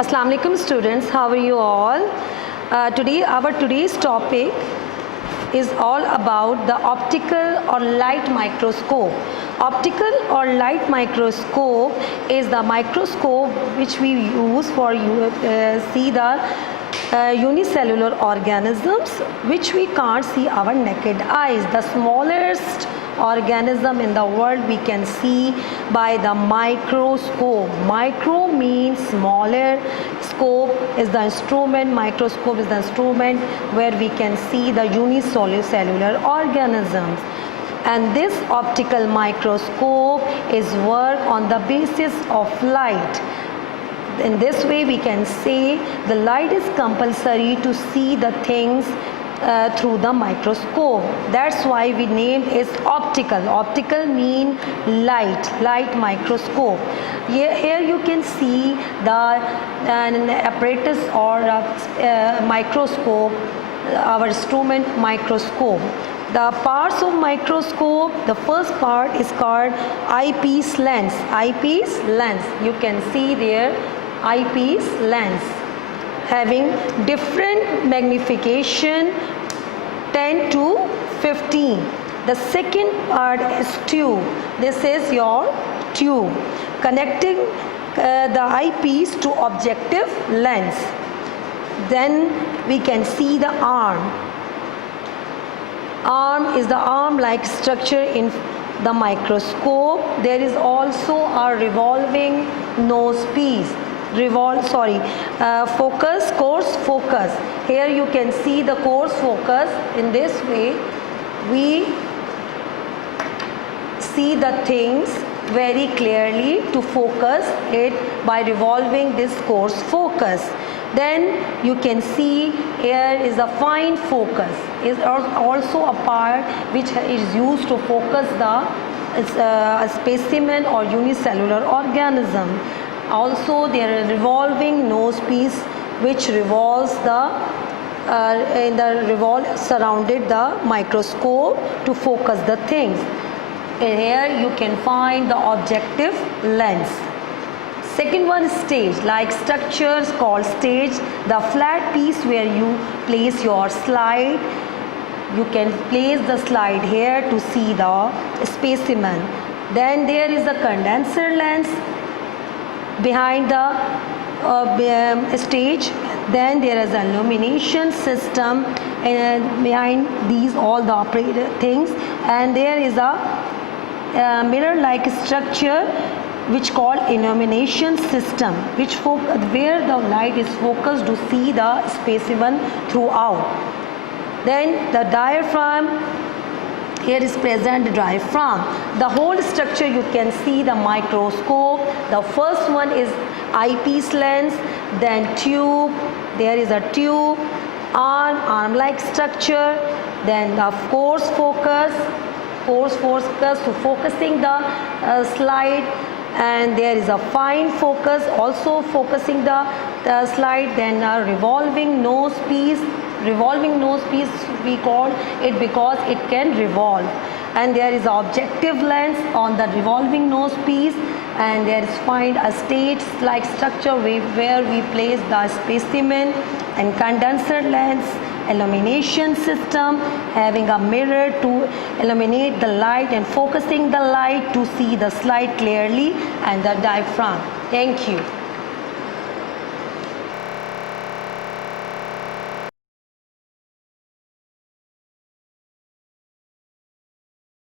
Assalamu alaikum students, how are you all? Today's topic is all about the optical or light microscope. Optical or light microscope is the microscope which we use for see the unicellular organisms which we can't see our naked eyes. The smallest organism in the world we can see by the microscope. Micro means smaller, scope is the instrument, microscope is the instrument where we can see the unicellular organisms. And this optical microscope is work on the basis of light. In this way we can say the light is compulsory to see the things through the microscope. That's why we named it optical. Optical mean light microscope. Here you can see the apparatus or microscope, our instrument microscope. The parts of microscope, the first part is called eyepiece lens. Eyepiece lens, you can see there eyepiece lens having different magnification 10 to 15. The second part is tube. This is your tube connecting the eyepiece to objective lens. Then we can see the arm. Arm is the arm-like structure in the microscope. There is also a revolving nose piece. Coarse focus. Here you can see the coarse focus. In this way we see the things very clearly to focus it by revolving this coarse focus. Then you can see here is a fine focus, is also a part which is used to focus the specimen or unicellular organism. Also there is revolving nose piece which revolves surrounded the microscope to focus the things. And here you can find the objective lens. Second one is stage, like structures called stage, the flat piece where you place your slide. You can place the slide here to see the specimen. Then there is a condenser lens behind the stage. Then there is an illumination system and behind these all the operator things, and there is a mirror-like structure which called illumination system, where the light is focused to see the specimen throughout. Then the diaphragm. Here is present the diaphragm. The whole structure you can see the microscope. The first one is eyepiece lens, then tube. There is a tube, arm-like structure. Then of coarse focus to focusing the slide. And there is a fine focus also focusing the slide. Then a revolving nose piece. Revolving nose piece we call it because it can revolve. And there is an objective lens on the revolving nose piece, and there is find a stage-like structure where we place the specimen, and condenser lens, illumination system having a mirror to illuminate the light and focusing the light to see the slide clearly, and the diaphragm. Thank you.